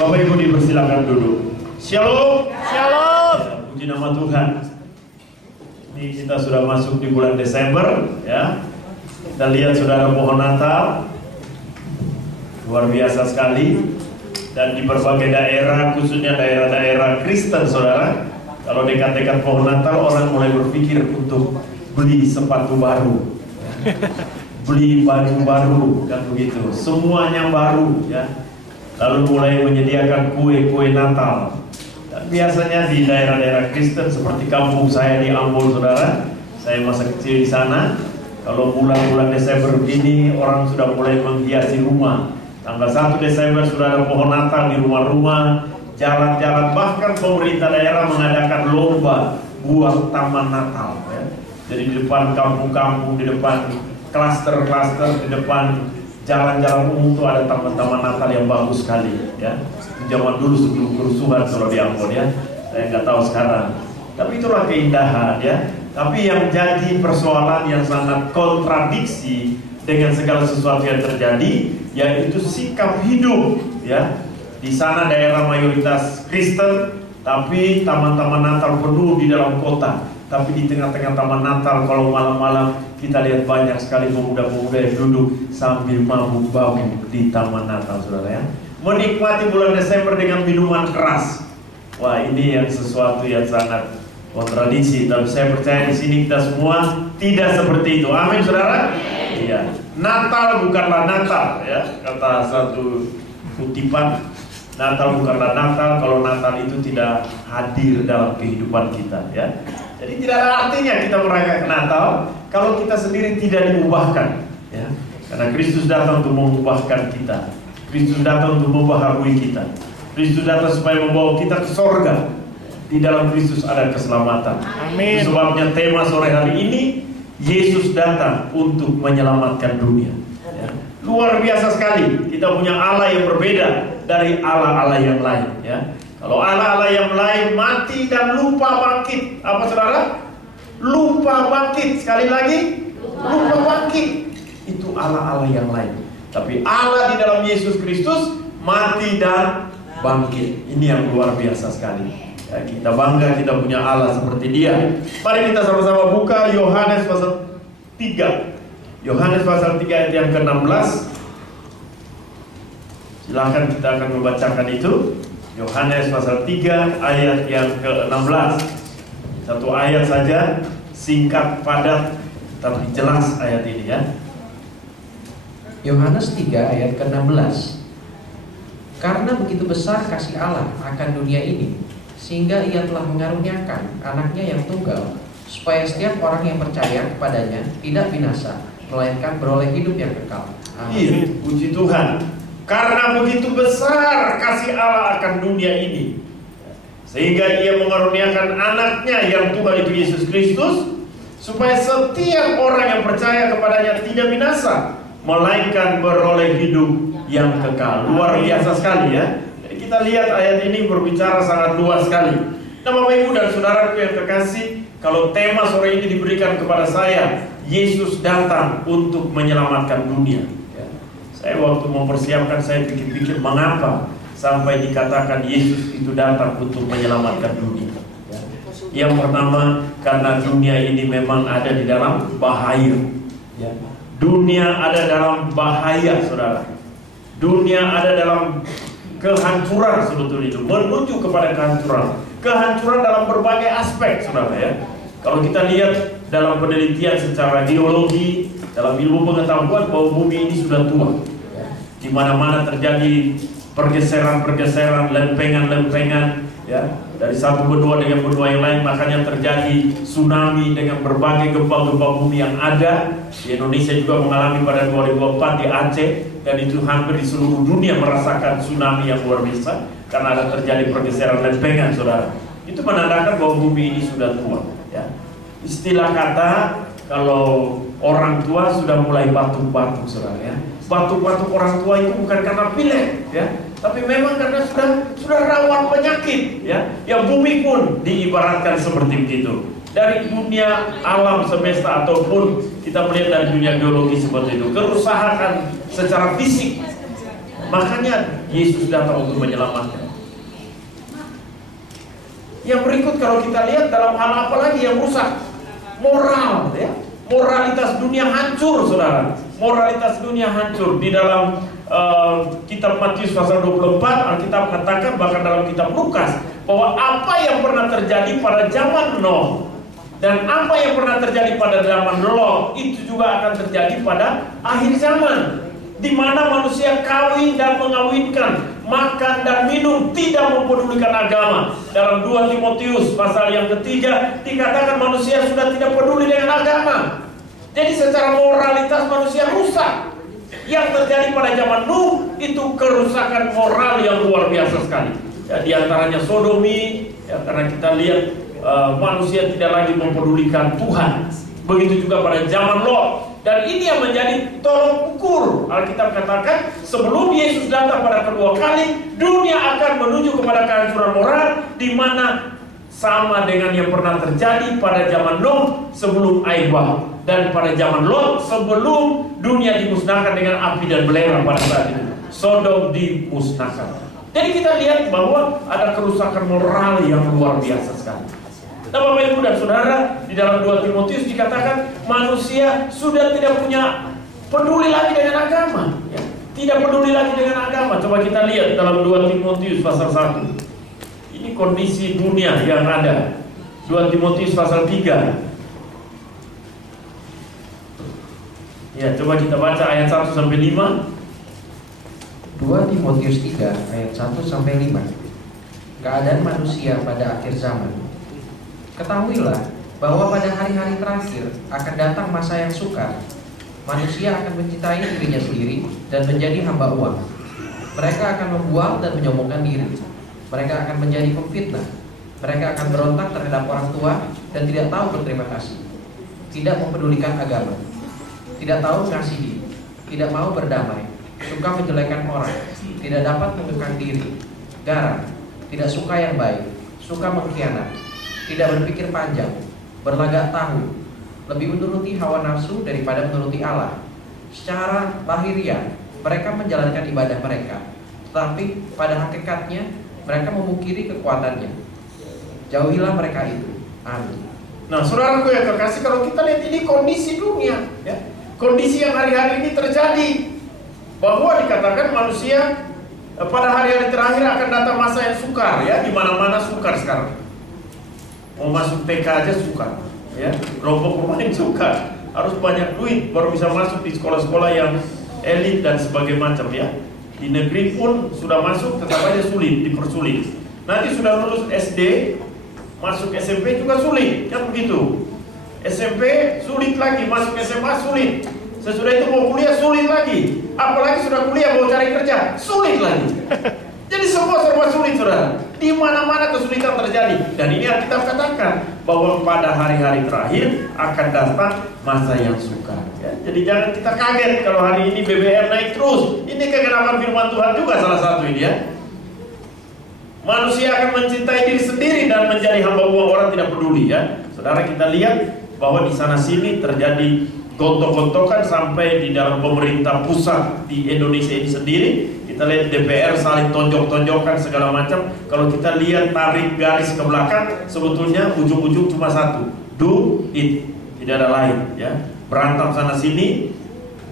Bapak Ibu dipersilakan duduk. Shalom. Shalom. Ya, puji nama Tuhan. Ini kita sudah masuk di bulan Desember, ya. Kita lihat saudara pohon Natal, luar biasa sekali. Dan di berbagai daerah, khususnya daerah-daerah Kristen, saudara, kalau dekat-dekat pohon Natal, orang mulai berpikir untuk beli sepatu baru, beli baju baru, dan begitu. Semuanya baru, ya. Lalu mulai menyediakan kue-kue Natal. Dan biasanya di daerah-daerah Kristen seperti kampung saya di Ambon, saudara, saya masa kecil di sana. Kalau bulan-bulan Desember begini, orang sudah mulai menghiasi rumah. Tanggal 1 Desember sudah ada pohon Natal di rumah-rumah, jalan-jalan, bahkan pemerintah daerah mengadakan lomba buat taman Natal, ya. Jadi di depan kampung-kampung, di depan klaster-klaster, di depan jalan-jalan umum itu ada taman-taman Natal yang bagus sekali, ya. Zaman dulu sebelum kerusuhan kalau di Ambon, ya. Saya nggak tahu sekarang. Tapi itulah keindahan, ya. Tapi yang jadi persoalan yang sangat kontradiksi dengan segala sesuatu yang terjadi, yaitu sikap hidup, ya. Di sana daerah mayoritas Kristen, tapi taman-taman Natal penuh di dalam kota. Tapi di tengah-tengah taman Natal, kalau malam-malam kita lihat banyak sekali pemuda-pemuda yang duduk sambil mabuk-mabuk di taman Natal, saudara, ya. Menikmati bulan Desember dengan minuman keras. Wah, ini yang sesuatu yang sangat kontradiksi. Tapi saya percaya di sini kita semua tidak seperti itu. Amin, saudara. Iya. Natal bukanlah Natal, ya. Kata satu kutipan, Natal bukanlah Natal kalau Natal itu tidak hadir dalam kehidupan kita, ya. Jadi tidak ada artinya kita merayakan Natal kalau kita sendiri tidak diubahkan, ya. Karena Kristus datang untuk mengubahkan kita. Kristus datang untuk membaharui kita. Kristus datang supaya membawa kita ke sorga. Di dalam Kristus ada keselamatan. Amin. Sebabnya tema sore hari ini, Yesus datang untuk menyelamatkan dunia, ya. Luar biasa sekali. Kita punya Allah yang berbeda dari Allah-Allah yang lain, ya. Kalau Allah-Allah yang lain mati dan lupa bangkit, apa saudara? Lupa bangkit. Sekali lagi, lupa bangkit. Itu Allah-Allah yang lain. Tapi Allah di dalam Yesus Kristus mati dan bangkit. Ini yang luar biasa sekali, ya. Kita bangga kita punya Allah seperti Dia. Mari kita sama-sama buka Yohanes pasal 3. Yohanes pasal 3 ayat yang ke-16. Silahkan kita akan membacakan itu. Yohanes pasal 3 ayat yang ke-16. Satu ayat saja, singkat, padat, tapi jelas ayat ini, ya. Yohanes 3 ayat ke-16. Karena begitu besar kasih Allah akan dunia ini, sehingga Ia telah mengaruniakan anaknya yang tunggal, supaya setiap orang yang percaya kepadanya tidak binasa, melainkan beroleh hidup yang kekal. Amin. Iya, puji Tuhan. Karena begitu besar kasih Allah akan dunia ini, sehingga Ia mengaruniakan anaknya yang tunggal itu Yesus Kristus, supaya setiap orang yang percaya kepadanya tidak binasa, melainkan beroleh hidup yang kekal. Luar biasa sekali, ya. Jadi kita lihat ayat ini berbicara sangat luas sekali. Nah, Bapak Ibu dan saudaraku yang terkasih, kalau tema sore ini diberikan kepada saya, Yesus datang untuk menyelamatkan dunia. Saya waktu mempersiapkan, saya pikir-pikir mengapa sampai dikatakan Yesus itu datang untuk menyelamatkan dunia, ya. Yang pertama, karena dunia ini memang ada di dalam bahaya, ya. Dunia ada dalam bahaya, saudara. Dunia ada dalam kehancuran sebetulnya itu, menuju kepada kehancuran. Kehancuran dalam berbagai aspek, saudara, ya. Kalau kita lihat dalam penelitian secara geologi, dalam ilmu pengetahuan bahwa bumi ini sudah tua, ya. Di mana-mana terjadi pergeseran-pergeseran, lempengan-lempengan, ya. Dari satu benua dengan benua yang lain, makanya terjadi tsunami dengan berbagai gempa-gempa bumi yang ada. Di Indonesia juga mengalami pada 2004 di Aceh, dan itu hampir di seluruh dunia merasakan tsunami yang luar biasa karena ada terjadi pergeseran lempengan, saudara. Itu menandakan bahwa bumi ini sudah tua, ya. Istilah kata kalau orang tua sudah mulai batuk-batuk, saudara, ya. Batuk-batuk orang tua itu bukan karena pilek, ya, tapi memang karena sudah rawan penyakit, ya. Yang bumi pun diibaratkan seperti begitu. Dari dunia alam semesta ataupun kita melihat dari dunia geologi seperti itu, kerusakan secara fisik Makanya Yesus datang untuk menyelamatkan. Yang berikut kalau kita lihat dalam hal apa lagi yang rusak? Moral, ya. Moralitas dunia hancur, saudara. Moralitas dunia hancur. Di dalam kitab Matius pasal 24, Alkitab katakan, bahkan dalam kitab Lukas, bahwa apa yang pernah terjadi pada zaman Nuh dan apa yang pernah terjadi pada zaman Lot, itu juga akan terjadi pada akhir zaman, di mana manusia kawin dan mengawinkan, makan dan minum, tidak mempedulikan agama. Dalam 2 Timotius pasal yang ketiga dikatakan manusia sudah tidak peduli dengan agama. Jadi secara moralitas manusia rusak. Yang terjadi pada zaman Nuh itu kerusakan moral yang luar biasa sekali. Ya, di antaranya sodomi, ya, karena kita lihat manusia tidak lagi mempedulikan Tuhan. Begitu juga pada zaman Lot. Dan ini yang menjadi tolok ukur. Alkitab katakan sebelum Yesus datang pada kedua kali, dunia akan menuju kepada kehancuran moral, di mana sama dengan yang pernah terjadi pada zaman Nuh sebelum air bah, dan pada zaman Lot sebelum dunia dimusnahkan dengan api dan belerang pada saat itu. Sodom dimusnahkan. Jadi kita lihat bahwa ada kerusakan moral yang luar biasa sekali. Nah, Bapak Ibu dan Saudara, di dalam 2 Timotius dikatakan manusia sudah tidak punya peduli lagi dengan agama, ya. Tidak peduli lagi dengan agama. Coba kita lihat dalam 2 Timotius pasal 1. Ini kondisi dunia yang ada. 2 Timotius pasal 3. Ya, coba kita baca ayat 1 sampai 5. 2 Timotius 3 ayat 1 sampai 5. Keadaan manusia pada akhir zaman. Ketahuilah bahwa pada hari-hari terakhir akan datang masa yang sukar. Manusia akan mencintai dirinya sendiri dan menjadi hamba uang. Mereka akan membual dan menyombongkan diri. Mereka akan menjadi pemfitnah. Mereka akan berontak terhadap orang tua dan tidak tahu berterima kasih. Tidak mempedulikan agama. Tidak tahu mengasihi. Tidak mau berdamai. Suka menjelekan orang. Tidak dapat mengekang diri. Garang. Tidak suka yang baik. Suka mengkhianat. Tidak berpikir panjang, berlagak tahu, lebih menuruti hawa nafsu daripada menuruti Allah. Secara lahiriah, mereka menjalankan ibadah mereka, tetapi pada hakikatnya mereka memungkiri kekuatannya. Jauhilah mereka itu. Amin. Nah, saudaraku yang kekasih, kalau kita lihat ini kondisi dunia, ya, kondisi yang hari-hari ini terjadi, bahwa dikatakan manusia pada hari-hari terakhir akan datang masa yang sukar, ya, di mana-mana sukar sekarang. Mau masuk TK aja suka, ya, kelompok pemain suka, harus banyak duit baru bisa masuk di sekolah-sekolah yang elit dan sebagainya macam, ya. Di negeri pun sudah masuk, tetap aja sulit, dipersulit. Nanti sudah lulus SD, masuk SMP juga sulit, kan begitu. SMP sulit lagi, masuk SMA sulit. Sesudah itu mau kuliah sulit lagi. Apalagi sudah kuliah mau cari kerja, sulit lagi. Jadi semua serba sulit, saudara. Di mana-mana kesulitan terjadi. Dan ini Alkitab katakan bahwa pada hari-hari terakhir akan datang masa yang sukar, ya. Jadi jangan kita kaget kalau hari ini BBM naik terus. Ini kegenapan firman Tuhan juga salah satu ini, ya. Manusia akan mencintai diri sendiri dan menjadi hamba uang, orang tidak peduli, ya. Saudara, kita lihat bahwa di sana sini terjadi gontok-gontokan sampai di dalam pemerintah pusat di Indonesia ini sendiri. Kita lihat DPR saling tonjok-tonjokan segala macam. Kalau kita lihat tarik garis ke belakang, sebetulnya ujung-ujung cuma satu, do it, tidak ada lain, ya. Berantem sana sini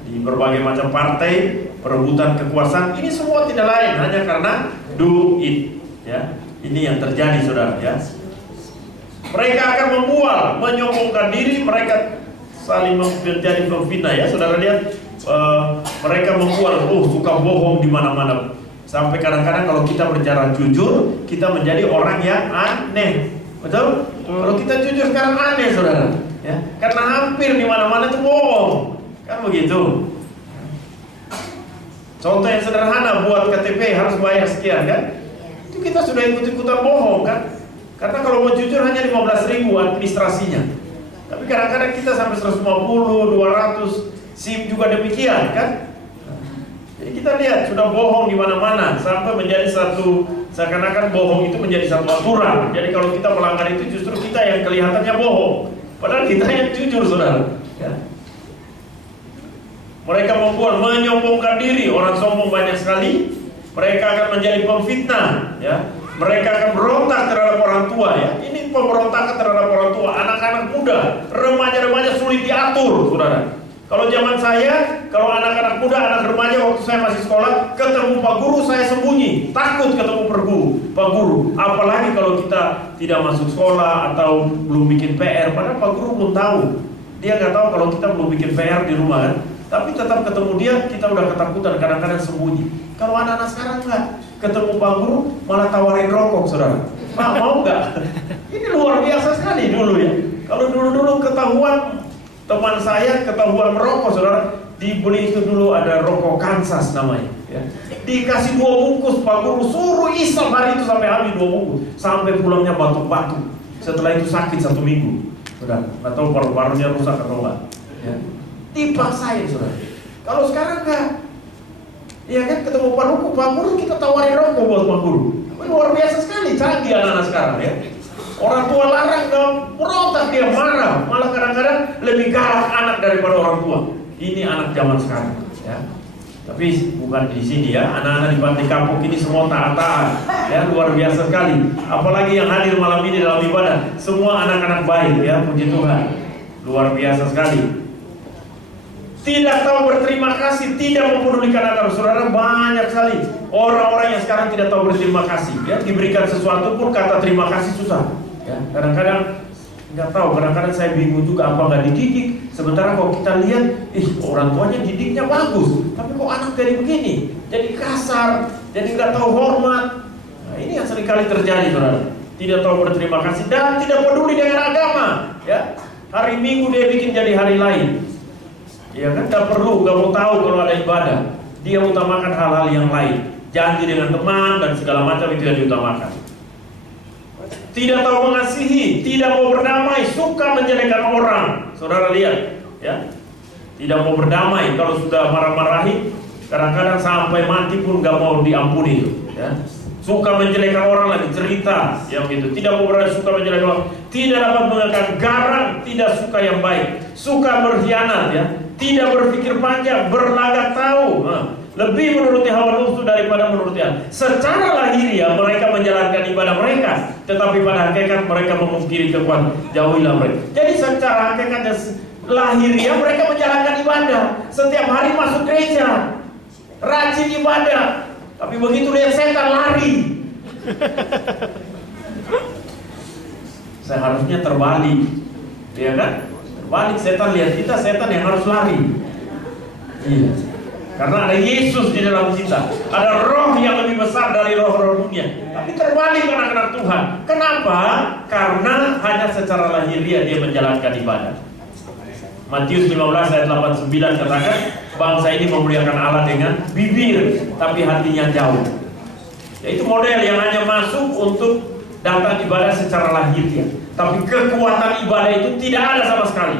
di berbagai macam partai, perebutan kekuasaan, ini semua tidak lain hanya karena do it, ya. Ini yang terjadi, saudara, ya. Mereka akan membual, menyombongkan diri, mereka saling menjadi pemfitnah, ya. Saudara lihat. Mereka membuat suka bohong di mana-mana. Sampai kadang-kadang kalau kita berbicara jujur, kita menjadi orang yang aneh. Betul? Kalau kita jujur sekarang aneh, saudara, ya. Karena hampir di mana-mana itu bohong. Kan begitu. Contoh yang sederhana, buat KTP harus bayar sekian, kan? Itu kita sudah ikut-ikutan bohong, kan? Karena kalau mau jujur hanya 15.000 administrasinya. Tapi kadang-kadang kita sampai 150, 200 SIM juga demikian, kan? Jadi kita lihat sudah bohong di mana-mana sampai menjadi satu, seakan-akan bohong itu menjadi satu aturan. Jadi kalau kita melanggar itu justru kita yang kelihatannya bohong, padahal kita yang jujur, saudara, ya. Mereka membuat menyombongkan diri. Orang sombong banyak sekali. Mereka akan menjadi pemfitnah, ya. Mereka akan berontak terhadap orang tua, ya. Ini pemberontakan terhadap orang tua. Anak-anak muda, remaja-remaja sulit diatur, saudara. Kalau zaman saya, kalau anak-anak muda, anak remaja waktu saya masih sekolah, ketemu Pak Guru saya sembunyi, takut ketemu Pak Guru. Apalagi kalau kita tidak masuk sekolah atau belum bikin PR, padahal Pak Guru belum tahu. Dia nggak tahu kalau kita belum bikin PR di rumah, kan? Tapi tetap ketemu dia, kita udah ketakutan, kadang-kadang sembunyi. Kalau anak-anak sekarang nggak, ketemu Pak Guru malah tawarin rokok, saudara. Pak, mau nggak? Ini luar biasa sekali dulu, ya. Kalau dulu ketahuan, teman saya ketahuan merokok, saudara, dibeli itu dulu ada rokok Kansas namanya, ya. Dikasih 2 bungkus, Pak Guru suruh isap hari itu sampai habis 2 bungkus, sampai pulangnya batuk-batuk. Setelah itu sakit 1 minggu, saudara. Nggak tahu paru-parunya rusak atau enggak, ya. Dipaksain, saudara. Kalau sekarang enggak, ya kan, ketemu Pak Guru kita tawarin rokok buat Pak Guru. Luar biasa sekali, canggih anak-anak sekarang, ya. Orang tua larang, gak berontak, dia marah. Malah kadang-kadang lebih galak anak daripada orang tua. Ini anak zaman sekarang, ya. Tapi bukan di sini, ya. Anak-anak di Pantai Kapuk ini semua taat-taat, ya, luar biasa sekali. Apalagi yang hadir malam ini dalam ibadah, semua anak-anak baik, ya, puji Tuhan. Luar biasa sekali. Tidak tahu berterima kasih, tidak mempedulikan anak. Saudara, banyak sekali orang-orang yang sekarang tidak tahu berterima kasih, ya. Diberikan sesuatu pun kata terima kasih susah, ya. Kadang-kadang nggak tahu, kadang-kadang saya bingung juga apa nggak dididik. Sementara kalau kita lihat, orang tuanya didiknya bagus, tapi kok anak jadi begini, jadi kasar, jadi nggak tahu hormat. Nah, ini yang seringkali terjadi, saudara. Tidak tahu berterima kasih dan tidak peduli dengan agama, ya. Hari Minggu dia bikin jadi hari lain. Ya kan, gak perlu, gak mau tahu kalau ada ibadah. Dia utamakan hal-hal yang lain. Janji dengan teman dan segala macam itu yang diutamakan. Tidak tahu mengasihi, tidak mau berdamai, suka menjelekan orang. Saudara lihat, ya. Tidak mau berdamai, kalau sudah marah-marahi, kadang-kadang sampai mati pun gak mau diampuni, ya. Suka menjelekan orang lagi, cerita yang gitu. Tidak mau berdamai, suka menjelekan orang. Tidak dapat mengenakan garang, tidak suka yang baik. Suka berkhianat, ya. Tidak berpikir panjang, berlagak tahu, lebih menuruti hawa nafsu daripada menuruti Allah. Secara lahiriah mereka menjalankan ibadah mereka, tetapi pada hakikat mereka memungkiri kekuatan. Jauhilah mereka. Jadi secara hakikat lahiriah mereka menjalankan ibadah, setiap hari masuk gereja, rajin ibadah. Tapi begitu lihat setan lari. Seharusnya terbalik, ya kan? Balik, setan lihat kita, setan yang harus lari. Iya. Karena ada Yesus di dalam kita. Ada roh yang lebih besar dari roh-roh dunia. Tapi terbalik anak-anak Tuhan. Kenapa? Karena hanya secara lahiriah dia menjalankan ibadah. Matius 15 ayat 89 katakan, bangsa ini memuliakan Allah dengan bibir, tapi hatinya jauh. Yaitu model yang hanya masuk untuk datang ibadah secara lahiriah, tapi kekuatan ibadah itu tidak ada sama sekali.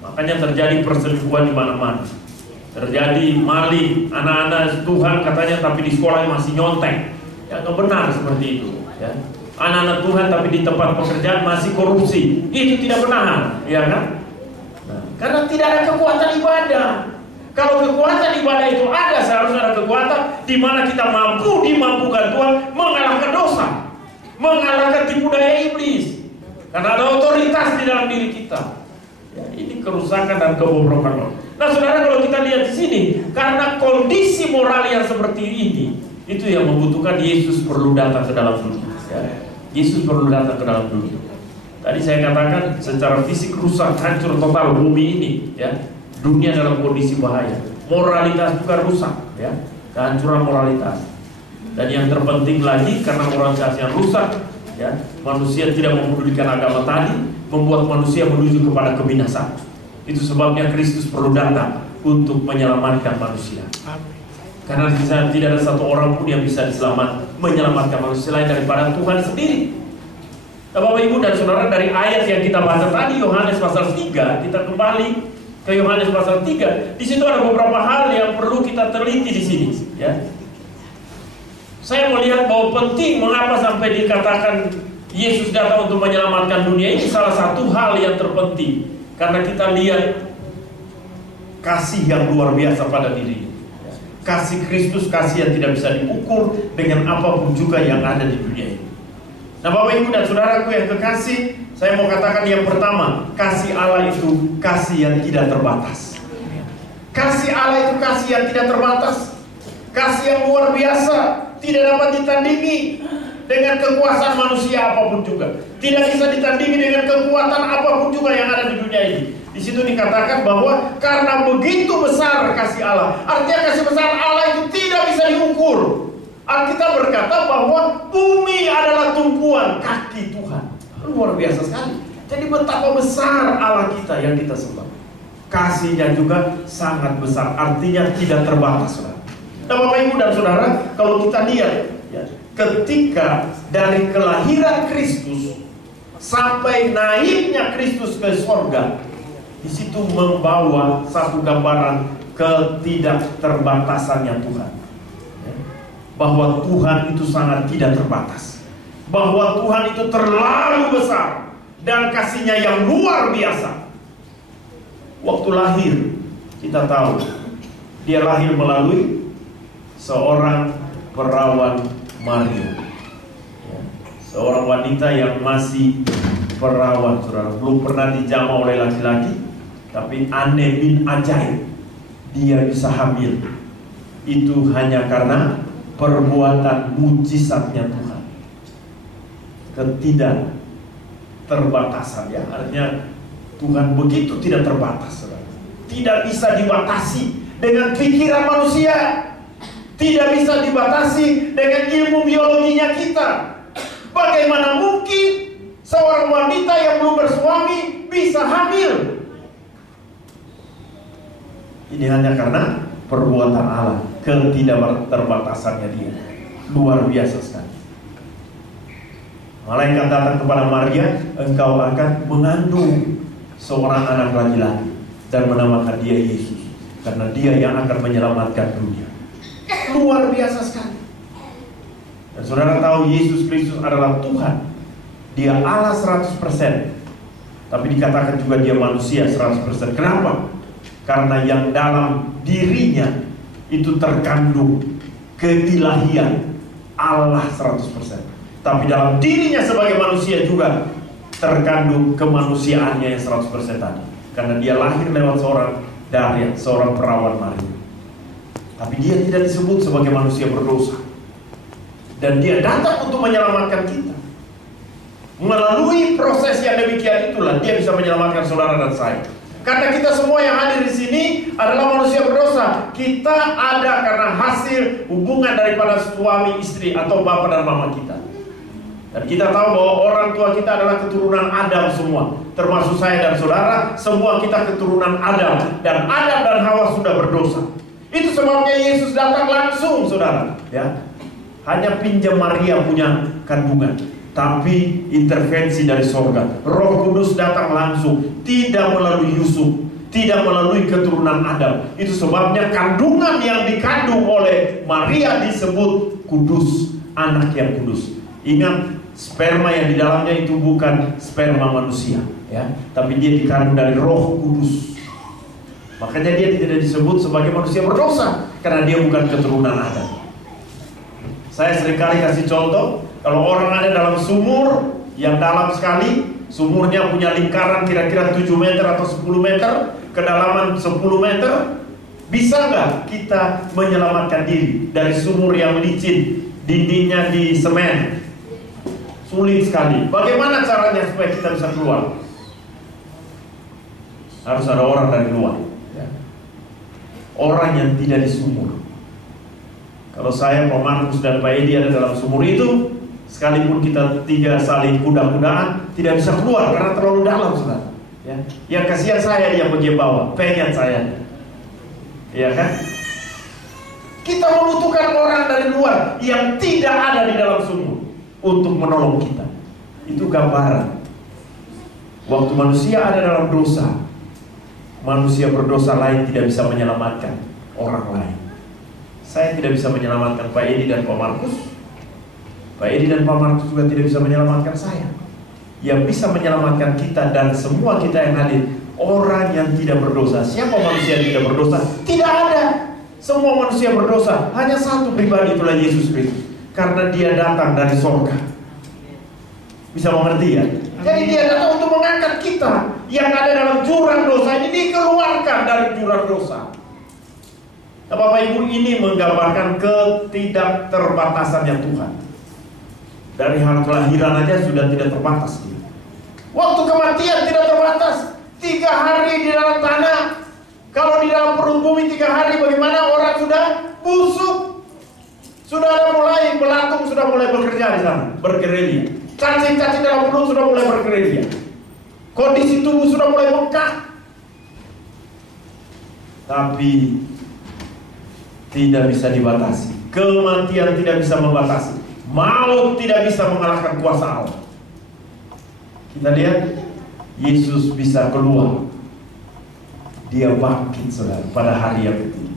Makanya terjadi perselingkuhan di mana-mana. Terjadi maling, anak-anak Tuhan katanya tapi di sekolah masih nyontek. Ya, nggak benar seperti itu, ya. Anak-anak Tuhan tapi di tempat pekerjaan masih korupsi. Itu tidak benar, ya kan? Nah, karena tidak ada kekuatan ibadah. Kalau kekuatan ibadah itu ada, seharusnya ada kekuatan di mana kita mampu dimampukan Tuhan mengalahkan dosa, mengalahkan tipu daya iblis. Karena ada otoritas di dalam diri kita. Ya, ini kerusakan dan kebobrokan. Nah, saudara, kalau kita lihat di sini, karena kondisi moral yang seperti ini, itu yang membutuhkan Yesus perlu datang ke dalam dunia. Ya. Yesus perlu datang ke dalam dunia. Tadi saya katakan secara fisik rusak, hancur total bumi ini, ya. Dunia dalam kondisi bahaya, moralitas juga rusak, ya, kehancuran moralitas. Dan yang terpenting lagi, karena moralitas yang rusak, ya, manusia tidak memedulikan agama tadi, membuat manusia menuju kepada kebinasaan. Itu sebabnya Kristus perlu datang untuk menyelamatkan manusia. Karena tidak ada satu orang pun yang bisa menyelamatkan manusia lain daripada Tuhan sendiri. Nah, Bapak Ibu dan Saudara, dari ayat yang kita baca tadi, Yohanes pasal 3, kita kembali ke Yohanes pasal 3. Di situ ada beberapa hal yang perlu kita teliti di sini, ya. Saya melihat bahwa penting mengapa sampai dikatakan Yesus datang untuk menyelamatkan dunia ini. Salah satu hal yang terpenting, karena kita lihat kasih yang luar biasa pada dirinya. Kasih Kristus, kasih yang tidak bisa diukur dengan apapun juga yang ada di dunia ini. Nah, Bapak Ibu dan Saudaraku yang kekasih, saya mau katakan yang pertama, kasih Allah itu kasih yang tidak terbatas. Kasih Allah itu kasih yang tidak terbatas, kasih yang luar biasa, tidak dapat ditandingi dengan kekuasaan manusia apapun juga, tidak bisa ditandingi dengan kekuatan apapun juga yang ada di dunia ini. Di situ dikatakan bahwa karena begitu besar kasih Allah, artinya kasih besar Allah itu tidak bisa diukur. Alkitab berkata bahwa bumi adalah tumpuan kaki Tuhan. Luar biasa sekali. Jadi betapa besar Allah kita yang kita sembah. Kasihnya juga sangat besar, artinya tidak terbatas. Nah, Bapak Ibu dan Saudara, kalau kita lihat ya, ketika dari kelahiran Kristus sampai naiknya Kristus ke surga, di situ membawa satu gambaran ketidakterbatasannya Tuhan. Bahwa Tuhan itu sangat tidak terbatas, bahwa Tuhan itu terlalu besar dan kasihnya yang luar biasa. Waktu lahir, kita tahu dia lahir melalui seorang perawan Maria, seorang wanita yang masih perawan, saudara, belum pernah dijamah oleh laki-laki, tapi aneh bin ajaib, dia bisa hamil. Itu hanya karena perbuatan mujizatnya Tuhan. Ketidakterbatasan, ya, artinya Tuhan begitu tidak terbatas, saudara. Tidak bisa dibatasi dengan pikiran manusia, tidak bisa dibatasi dengan ilmu biologinya kita. Bagaimana mungkin seorang wanita yang belum bersuami bisa hamil? Ini hanya karena perbuatan Allah, ketidakterbatasannya dia. Luar biasa sekali. Malaikat datang kepada Maria, engkau akan mengandung seorang anak laki-laki dan menamakan dia Yesus, karena dia yang akan menyelamatkan dunia. Luar biasa sekali. Dan saudara tahu Yesus Kristus adalah Tuhan. Dia Allah 100%, tapi dikatakan juga dia manusia 100%. Kenapa? Karena yang dalam dirinya itu terkandung keilahian Allah 100%. Tapi dalam dirinya sebagai manusia juga terkandung kemanusiaannya yang 100% tadi. Karena dia lahir lewat seorang perawan Maria. Tapi dia tidak disebut sebagai manusia berdosa. Dan dia datang untuk menyelamatkan kita. Melalui proses yang demikian itulah dia bisa menyelamatkan saudara dan saya. Karena kita semua yang hadir di sini adalah manusia berdosa. Kita ada karena hasil hubungan daripada suami istri atau bapak dan mama kita. Dan kita tahu bahwa orang tua kita adalah keturunan Adam semua, termasuk saya dan saudara. Semua kita keturunan Adam, dan Adam dan Hawa sudah berdosa. Itu sebabnya Yesus datang langsung, saudara. Ya, hanya pinjam Maria punya kandungan, tapi intervensi dari sorga. Roh Kudus datang langsung, tidak melalui Yusuf, tidak melalui keturunan Adam. Itu sebabnya kandungan yang dikandung oleh Maria disebut kudus, anak yang kudus. Ingat, sperma yang di dalamnya itu bukan sperma manusia, ya, tapi dia dikandung dari Roh Kudus. Makanya dia tidak disebut sebagai manusia berdosa, karena dia bukan keturunan Adam. Saya seringkali kasih contoh, kalau orang ada dalam sumur yang dalam sekali, sumurnya punya lingkaran kira-kira 7 meter atau 10 meter, kedalaman 10 meter, bisa nggak kita menyelamatkan diri dari sumur yang licin, dindingnya di semen? Sulit sekali. Bagaimana caranya supaya kita bisa keluar? Harus ada orang dari luar, ya. Orang yang tidak di sumur. Kalau saya, Pak Markus dan Pak Edi ada dalam sumur itu, sekalipun kita tiga saling kuda-kudaan, tidak bisa keluar karena terlalu dalam, saudara. Ya. Yang kasihan saya dia bagian bawah, pengen saya, ya kan? Kita membutuhkan orang dari luar yang tidak ada di dalam sumur untuk menolong kita. Itu gambaran. Waktu manusia ada dalam dosa, manusia berdosa lain tidak bisa menyelamatkan orang lain. Saya tidak bisa menyelamatkan Pak Edi dan Pak Markus. Pak Edi dan Pak Markus juga tidak bisa menyelamatkan saya. Yang bisa menyelamatkan kita dan semua kita yang hadir orang yang tidak berdosa. Siapa manusia yang tidak berdosa? Tidak ada. Semua manusia berdosa. Hanya satu pribadi, itulah Yesus Kristus. Karena dia datang dari surga. Bisa mengerti ya? Jadi dia datang untuk mengangkat kita yang ada dalam jurang dosa ini, dikeluarkan dari jurang dosa. Nah, Bapak Ibu, ini menggambarkan ketidakterbatasannya Tuhan. Dari hal kelahiran aja sudah tidak terbatas. Waktu kematian tidak terbatas. 3 hari di dalam tanah. Kalau di dalam perut bumi 3 hari, bagaimana orang sudah busuk, sudah ada mulai belatung, sudah mulai bekerja di sana, bergerilya. Cacing-cacing dalam perut sudah mulai bergerilya. Kondisi tubuh sudah mulai bengkak. Tapi tidak bisa dibatasi. Kematian tidak bisa membatasi. Maut tidak bisa mengalahkan kuasa Allah. Kita lihat, Yesus bisa keluar. Dia bangkit, saudara, pada hari yang ketiga.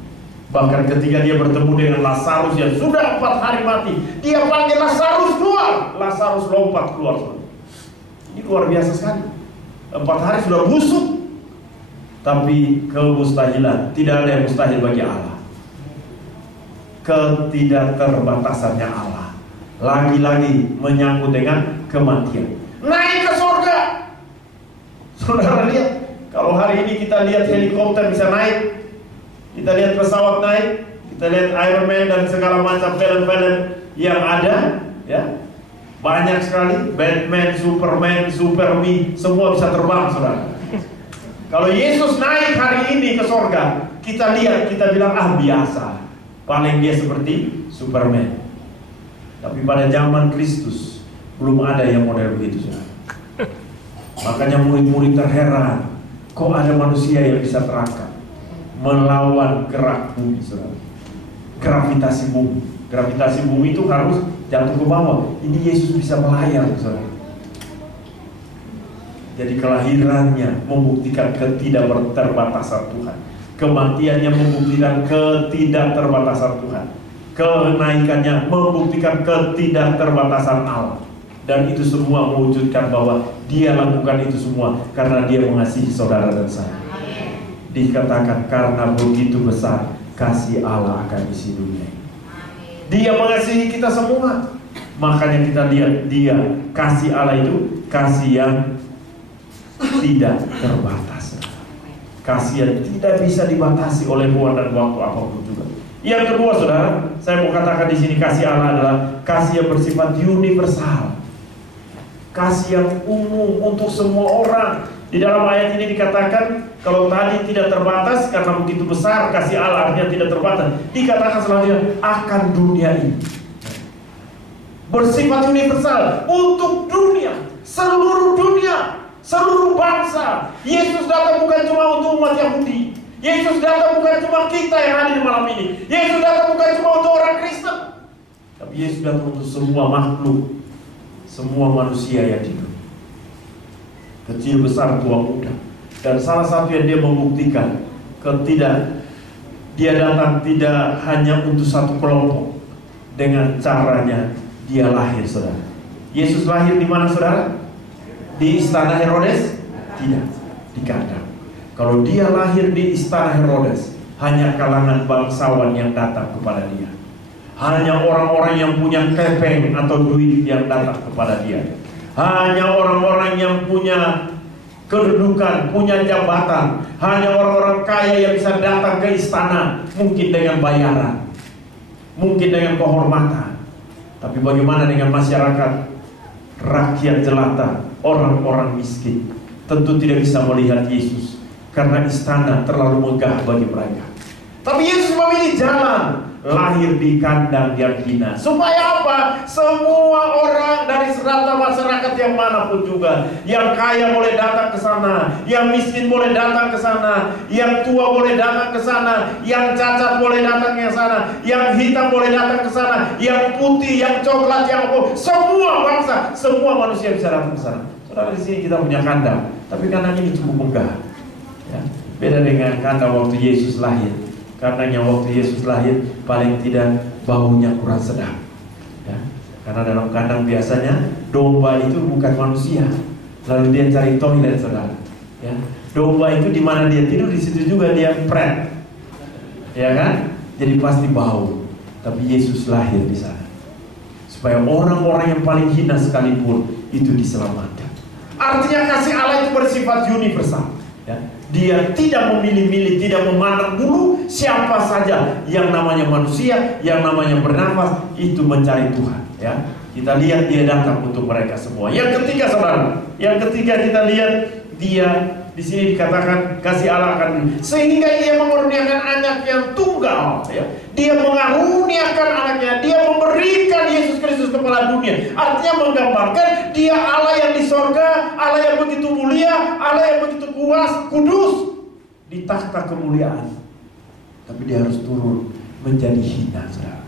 Bahkan ketika dia bertemu dengan Lazarus yang sudah 4 hari mati, dia panggil Lazarus keluar. Lazarus lompat keluar, saudara. Ini luar biasa sekali. 4 hari sudah busuk. Tapi kemustahilan, tidak ada yang mustahil bagi Allah. Ketidakterbatasannya Allah lagi-lagi menyangkut dengan kematian. Naik ke surga. Saudara lihat, kalau hari ini kita lihat helikopter bisa naik, kita lihat pesawat naik, kita lihat Iron Man dan segala macam film-film yang ada, ya, banyak sekali. Batman, Superman, Superman, semua bisa terbang, saudara. Kalau Yesus naik hari ini ke surga, kita lihat, kita bilang biasa. Paling dia seperti Superman. Tapi pada zaman Kristus belum ada yang model begitu, saudara. Makanya murid-murid terheran, kok ada manusia yang bisa terangkat melawan gerak bumi, saudara. Gravitasi bumi. Gravitasi bumi itu harus jatuh ke bawah. Ini Yesus bisa melayang, saudara. Jadi kelahirannya membuktikan ketidakterbatasan Tuhan. Kematiannya membuktikan ketidakterbatasan Tuhan. Kenaikannya membuktikan ketidakterbatasan Allah. Dan itu semua mewujudkan bahwa dia lakukan itu semua karena dia mengasihi saudara dan saya. Dikatakan karena begitu besar kasih Allah akan isi dunia. Dia mengasihi kita semua. Makanya kita lihat, dia kasih Allah itu kasih yang tidak terbatas. Kasih yang tidak bisa dibatasi oleh ruang dan waktu apapun juga. Yang kedua, saudara, saya mau katakan di sini kasih Allah adalah kasih yang bersifat universal. Kasih yang umum untuk semua orang. Di dalam ayat ini dikatakan kalau tadi tidak terbatas karena begitu besar kasih Allah, artinya tidak terbatas. Dikatakan selanjutnya akan dunia ini. Bersifat universal untuk dunia, seluruh dunia, seluruh bangsa. Yesus datang bukan cuma untuk umat Yahudi. Yesus datang bukan cuma kita yang hadir malam ini. Yesus datang bukan cuma untuk orang Kristen. Tapi Yesus datang untuk semua makhluk, semua manusia yang hidup, kecil, besar, tua, muda. Dan salah satu yang dia membuktikan dia datang tidak hanya untuk satu kelompok. Dengan caranya dia lahir, saudara. Yesus lahir di mana, saudara? Di istana Herodes? Tidak, di kandang. Kalau dia lahir di istana Herodes, hanya kalangan bangsawan yang datang kepada dia. Hanya orang-orang yang punya kepeng atau duit yang datang kepada dia. Hanya orang-orang yang punya kedudukan, punya jabatan. Hanya orang-orang kaya yang bisa datang ke istana, mungkin dengan bayaran, mungkin dengan kehormatan. Tapi bagaimana dengan masyarakat, rakyat jelata, orang-orang miskin? Tentu tidak bisa melihat Yesus karena istana terlalu megah bagi mereka. Tapi Yesus memilih jalan lahir di kandang yang hina. Supaya apa? Semua orang dari serata masyarakat yang manapun juga, yang kaya boleh datang ke sana, yang miskin boleh datang ke sana, yang tua boleh datang ke sana, yang cacat boleh datang ke sana, yang hitam boleh datang ke sana, yang putih, yang coklat, yang apa, semua bangsa, semua manusia bisa datang ke sana. Saudara, di sini kita punya kandang, tapi kandang ini cukup megah. Ya, beda dengan kandang waktu Yesus lahir. Kandang yang waktu Yesus lahir paling tidak baunya kurang sedap. Ya, karena dalam kandang biasanya domba itu bukan manusia. Lalu dia cari toilet, saudara. Ya, domba itu di mana dia tidur, di situ juga dia pret, ya kan? Jadi pasti bau. Tapi Yesus lahir di sana supaya orang-orang yang paling hina sekalipun itu diselamatkan. Artinya kasih Allah itu bersifat universal. Ya. Dia tidak memilih-milih, tidak memandang bulu siapa saja yang namanya manusia, yang namanya bernafas itu mencari Tuhan. Ya. Kita lihat dia datang untuk mereka semua. Yang ketiga, saudara, yang ketiga kita lihat dia di sini dikatakan kasih Allah akan, sehingga dia mengaruniakan anak yang tunggal. Ya. Dia mengaruniakan anaknya, dia memberikan Yesus Kristus kepada dunia. Artinya menggambarkan dia Allah yang di sorga, Allah yang begitu mulia, Allah yang begitu kuas, kudus di takhta kemuliaan. Tapi dia harus turun menjadi hina, saudara.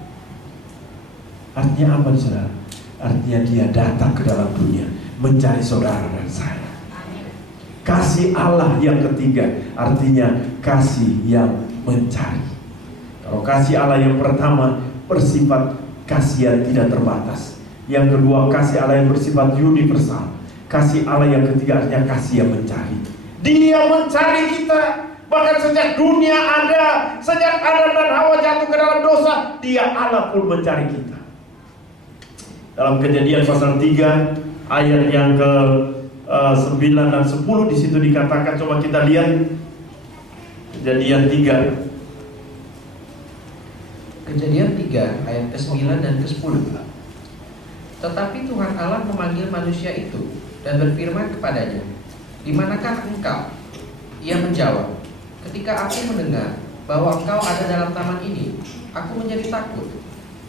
Artinya apa, saudara? Artinya dia datang ke dalam dunia mencari saudara dan saya. Kasih Allah yang ketiga artinya kasih yang mencari. Kalau kasih Allah yang pertama bersifat kasih yang tidak terbatas. Yang kedua kasih Allah yang bersifat universal. Kasih Allah yang ketiga artinya kasih yang mencari. Dia mencari kita. Bahkan sejak dunia ada, sejak Adam dan Hawa jatuh ke dalam dosa, dia Allah pun mencari kita. Dalam Kejadian pasal 3 ayat yang ke 9 dan 10 di situ dikatakan, coba kita lihat Kejadian 3. Kejadian 3 ayat ke-9 dan ke-10. Tetapi Tuhan Allah memanggil manusia itu dan berfirman kepadanya, "Di manakah engkau?" Ia menjawab, "Ketika aku mendengar bahwa engkau ada dalam taman ini, aku menjadi takut,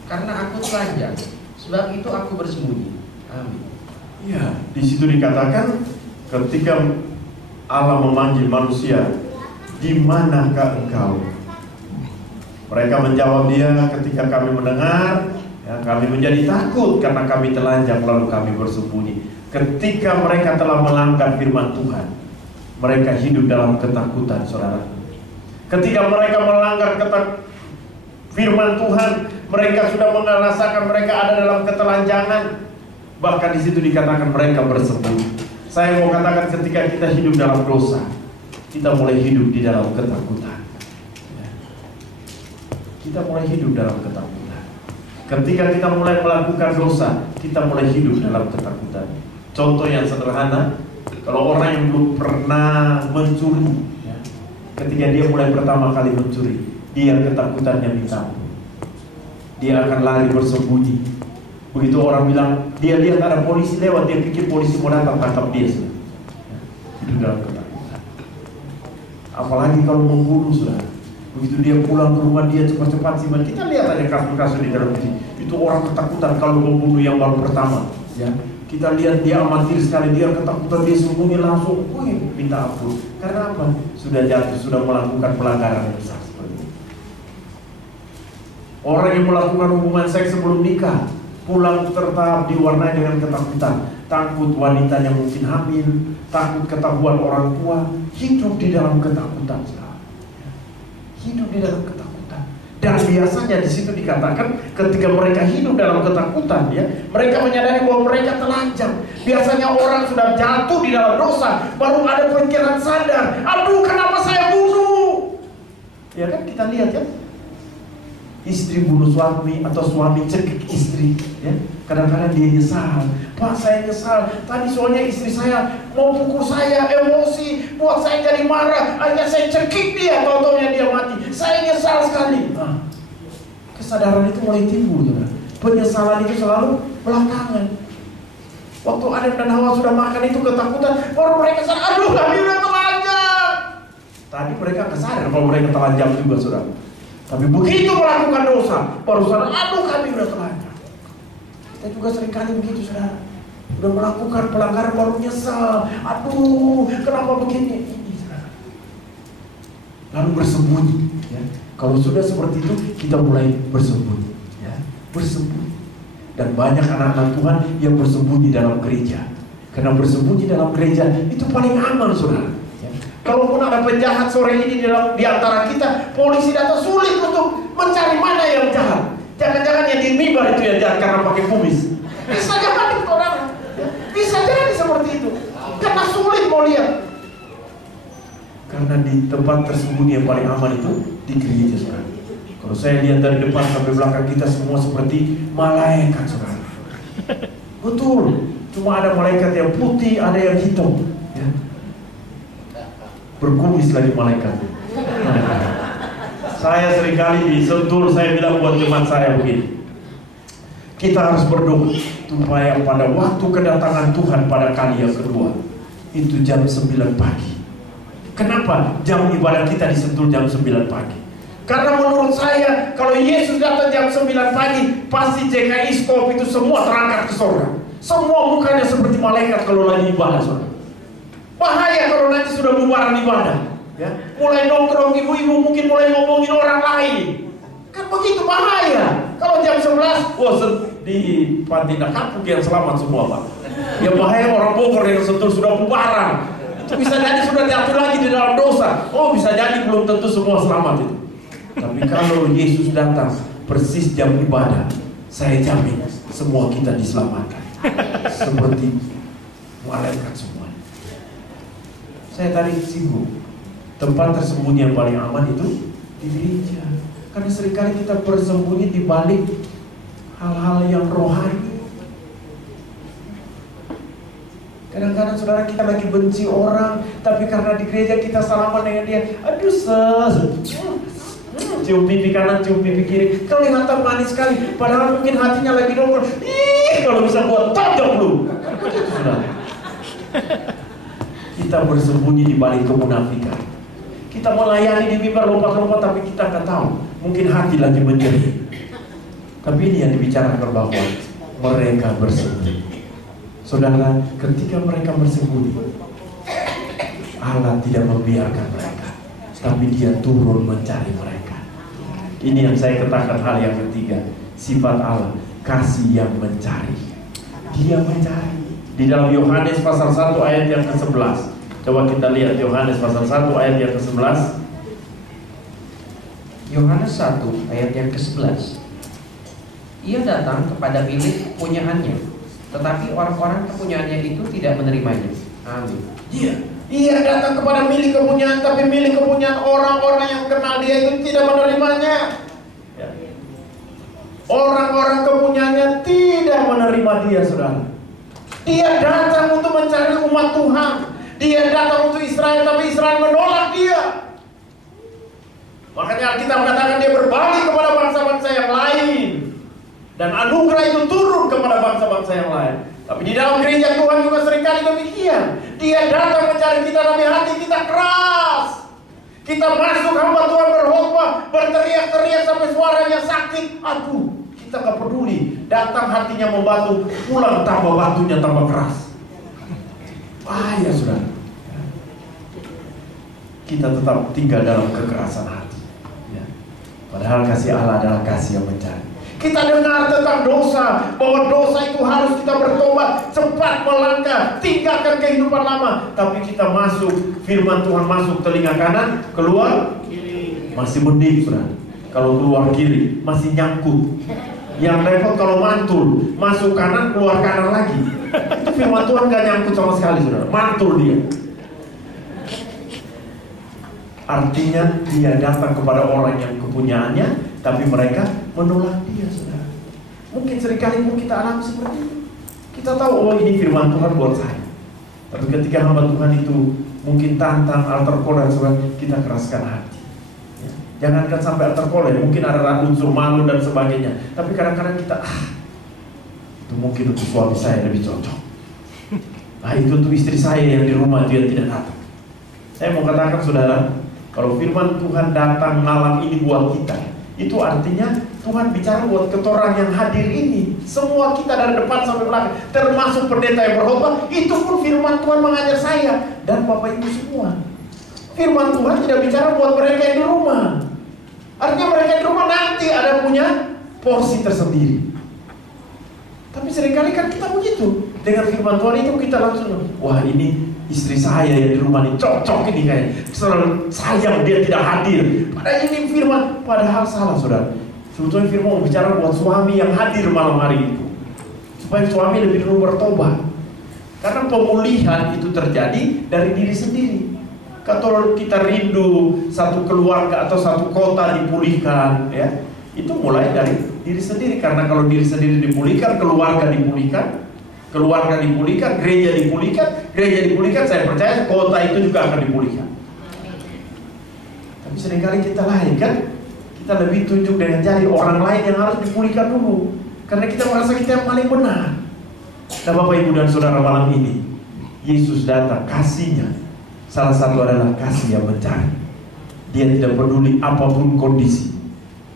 karena aku telanjang, sebab itu aku bersembunyi." Amin. Ya, di situ dikatakan ketika Allah memanggil manusia, "Di manakah engkau?" Mereka menjawab dia, "Ketika kami mendengar, ya, kami menjadi takut karena kami telanjang lalu kami bersembunyi." Ketika mereka telah melanggar firman Tuhan, mereka hidup dalam ketakutan, saudara. Ketika mereka melanggar firman Tuhan, mereka sudah merasakan mereka ada dalam ketelanjangan. Bahkan di situ dikatakan mereka bersembunyi. Saya mau katakan ketika kita hidup dalam dosa, kita mulai hidup di dalam ketakutan. Kita mulai hidup dalam ketakutan. Ketika kita mulai melakukan dosa, kita mulai hidup dalam ketakutan. Contoh yang sederhana, kalau orang yang belum pernah mencuri, ya, ketika dia mulai pertama kali mencuri, dia ketakutannya minta ampun. Dia akan lari bersembunyi. Begitu orang bilang, dia lihat ada polisi lewat, dia pikir polisi mau datang tangkap dia. Ya, hidup dalam ketakutan. Apalagi kalau membunuh, saudara. Begitu dia pulang ke rumah, dia cepat-cepat simpan. Kita lihat aja kasus-kasus di dalam ini. Itu orang ketakutan kalau membunuh yang baru pertama. Ya, kita lihat dia amatir sekali, dia ketakutan, dia sembunyi langsung, minta ampun. Karena apa? Sudah jatuh, sudah melakukan pelanggaran yang besar seperti itu. Orang yang melakukan hubungan seks sebelum nikah, pulang tetap diwarnai dengan ketakutan. Takut wanitanya mungkin hamil, takut ketahuan orang tua, hidup di dalam ketakutan. Hidup di dalam ketakutan. Dan biasanya di situ dikatakan ketika mereka hidup dalam ketakutan, ya, mereka menyadari bahwa mereka telanjang. Biasanya orang sudah jatuh di dalam dosa, baru ada pikiran sadar, "Aduh, kenapa saya bunuh?" Ya kan, kita lihat ya, istri bunuh suami atau suami cekik istri, ya. Kadang-kadang dia nyesal, "Pak, saya nyesal, tadi soalnya istri saya mau pukul saya, emosi, buat saya jadi marah, akhirnya saya cekik dia, tau-taunya dia mati, saya nyesal sekali." Nah, kesadaran itu mulai timbul, ya. Penyesalan itu selalu belakangan. Waktu Adam dan Hawa sudah makan itu ketakutan, baru mereka sadar, "Aduh, kami udah telanjang." Tadi mereka kesadar kalau mereka telanjang juga, saudara. Tapi begitu melakukan dosa, baru sadar, "Aduh, kami udah telanjang." Kita juga seringkali begitu, saudara. Udah melakukan pelanggaran baru nyesal, "Aduh, kenapa begini?" Ini, saudara. Lalu bersembunyi, ya. Kalau sudah seperti itu, kita mulai bersembunyi, ya. Bersembunyi. Dan banyak anak-anak Tuhan yang bersembunyi dalam gereja. Karena bersembunyi dalam gereja itu paling aman, saudara. Kalaupun ada penjahat sore ini di antara kita, polisi datang sulit untuk mencari mana yang jahat. Jangan-jangan yang di mimbar itu yang jahat karena pakai kumis. Bisa jadi, saudara. Bisa jadi seperti itu. Karena sulit mau lihat. Karena di tempat tersembunyi yang paling aman itu di gereja, saudara. Kalau saya lihat dari depan sampai belakang kita semua seperti malaikat, saudara. Betul, cuma ada malaikat yang putih, ada yang hitam, ya. Berkumis lagi malaikat. Saya seringkali di Sentul, saya bilang buat jemaat saya begini, kita harus berdoa supaya pada waktu kedatangan Tuhan pada kali yang kedua itu jam 9 pagi. Kenapa jam ibadah kita di Sentul jam 9 pagi? Karena menurut saya kalau Yesus datang jam 9 pagi, pasti JKI Skop itu semua terangkat ke surga. Semua mukanya seperti malaikat kalau lagi ibadah, saudara. Bahaya kalau nanti sudah bubaran ibadah, ya. Mulai nongkrong ibu-ibu, mungkin mulai ngomongin orang lain. Kan begitu bahaya. Kalau jam 11, di Pantina Kampung yang selamat semua, Pak. Yang bahaya orang Bogor yang Sentul sudah bubaran. Itu bisa jadi sudah jatuh lagi di dalam dosa. Oh, bisa jadi belum tentu semua selamat itu. Tapi kalau Yesus datang persis jam ibadah, saya jamin semua kita diselamatkan. Seperti malaikat semua. Saya tadi singgung, tempat tersembunyi yang paling aman itu di gereja. Karena seringkali kita bersembunyi di balik hal-hal yang rohani. Kadang-kadang saudara kita lagi benci orang, tapi karena di gereja kita salaman dengan dia, aduh cium pipi kanan, cium pipi kiri, kelihatan manis sekali. Padahal mungkin hatinya lagi nongkrong. Kalau bisa buat tonjok lu. Begitu, saudara. Kita bersembunyi di balik kemunafikan. Kita melayani di mimbar lompat-lompat, tapi kita nggak tahu. Mungkin hati lagi menjerit. Tapi ini yang dibicarakan bahwa mereka bersembunyi. Saudara, ketika mereka bersembunyi, Allah tidak membiarkan mereka, tapi Dia turun mencari mereka. Ini yang saya katakan hal yang ketiga. Sifat Allah, kasih yang mencari. Dia mencari. Di dalam Yohanes pasal 1 ayat yang ke-11. Coba kita lihat Yohanes pasal 1 ayat yang ke-11. Yohanes 1 ayat yang ke-11. Ia datang kepada milik kepunyaannya, tetapi orang-orang kepunyaannya itu tidak menerimanya. Amin. Ia datang kepada milik kepunyaan, tapi milik kepunyaan orang-orang yang kenal Dia itu tidak menerimanya. Orang-orang kepunyaannya tidak menerima Dia, saudara. Dia datang untuk mencari umat Tuhan. Dia datang untuk Israel, tapi Israel menolak Dia. Makanya Alkitab katakan Dia berbalik kepada bangsa-bangsa yang lain, dan anugerah itu turun kepada bangsa-bangsa yang lain. Tapi di dalam gereja Tuhan juga seringkali demikian. Dia datang mencari kita, tapi hati kita keras. Kita masuk hamba Tuhan berkhotbah, berteriak-teriak sampai suaranya sakit. Aduh, kita gak peduli. Datang hatinya membatu, pulang tambah batunya tambah keras. Bahaya, saudara. Kita tetap tinggal dalam kekerasan hati, ya. Padahal kasih Allah adalah kasih yang mencari. Kita dengar tentang dosa, bahwa dosa itu harus kita bertobat, cepat melangkah, tinggalkan kehidupan lama. Tapi kita masuk, firman Tuhan masuk telinga kanan, keluar kiri. Masih mending, saudara. Kalau keluar kiri, masih nyangkut. Yang repot kalau mantul, masuk kanan, keluar kanan lagi. Itu firman Tuhan gak nyangkut sama sekali, saudara. Mantul dia. Artinya Dia datang kepada orang yang kepunyaannya, tapi mereka menolak Dia, saudara. Mungkin seringkali pun kita alami seperti itu. Kita tahu, oh ini firman Tuhan buat saya. Tapi ketika hamba Tuhan itu mungkin tantang altar call dan sebagainya, kita keraskan hati. Ya. Jangankan sampai altar call, ya, mungkin ada unsur malu dan sebagainya. Tapi kadang-kadang kita, itu mungkin untuk suami saya lebih cocok. Itu untuk istri saya yang di rumah itu yang tidak datang. Saya mau katakan, saudara, kalau firman Tuhan datang malam ini buat kita, itu artinya Tuhan bicara buat ketorang yang hadir ini. Semua kita dari depan sampai belakang, termasuk pendeta yang berkhotbah, itu pun firman Tuhan mengajar saya dan Bapak Ibu semua. Firman Tuhan tidak bicara buat mereka yang di rumah. Artinya mereka di rumah nanti ada punya porsi tersendiri. Tapi seringkali kan kita begitu. Dengan firman Tuhan itu kita langsung, wah ini istri saya yang di rumah ini cocok ini kayaknya. Selalu sayang dia tidak hadir. Padahal ini firman, padahal salah, saudara. Sebetulnya firman bicara buat suami yang hadir malam hari itu, supaya suami lebih dulu bertobat. Karena pemulihan itu terjadi dari diri sendiri. Kalau kita rindu satu keluarga atau satu kota dipulihkan, ya, itu mulai dari diri sendiri. Karena kalau diri sendiri dipulihkan, keluarga dipulihkan, gereja dipulihkan, saya percaya kota itu juga akan dipulihkan. Tapi seringkali kita lain kan, kita lebih tunjuk dengan jari orang lain yang harus dipulihkan dulu, karena kita merasa kita yang paling benar. Nah, Bapak Ibu dan Saudara, malam ini Yesus datang, kasihnya salah satu adalah kasih yang mencari. Dia tidak peduli apapun kondisi.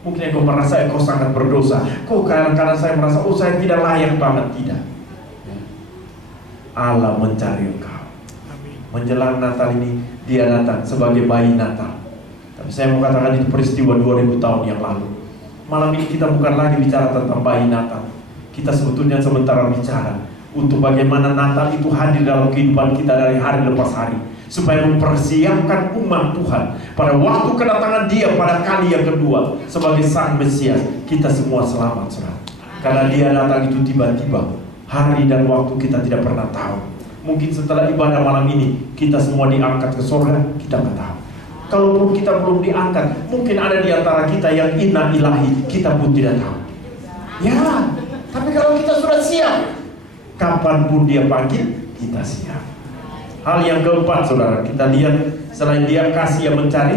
Mungkin engkau merasa engkau sangat berdosa, kok kadang-kadang saya merasa, oh saya tidak layak banget. Tidak. Allah mencari engkau. Menjelang Natal ini dia datang sebagai bayi Natal. Tapi saya mau katakan itu peristiwa 2000 tahun yang lalu. Malam ini kita bukan lagi bicara tentang bayi Natal. Kita sebetulnya sementara bicara untuk bagaimana Natal itu hadir dalam kehidupan kita dari hari lepas hari, supaya mempersiapkan umat Tuhan pada waktu kedatangan Dia pada kali yang kedua sebagai Sang Mesias. Kita semua selamat, saudara, karena Dia datang itu tiba-tiba. Hari dan waktu kita tidak pernah tahu. Mungkin setelah ibadah malam ini kita semua diangkat ke surga, kita nggak tahu. Kalaupun kita belum diangkat, mungkin ada di antara kita yang inna ilahi, kita pun tidak tahu. Ya, tapi kalau kita sudah siap, kapanpun Dia panggil, kita siap. Hal yang keempat, saudara, kita lihat selain Dia kasih yang mencari.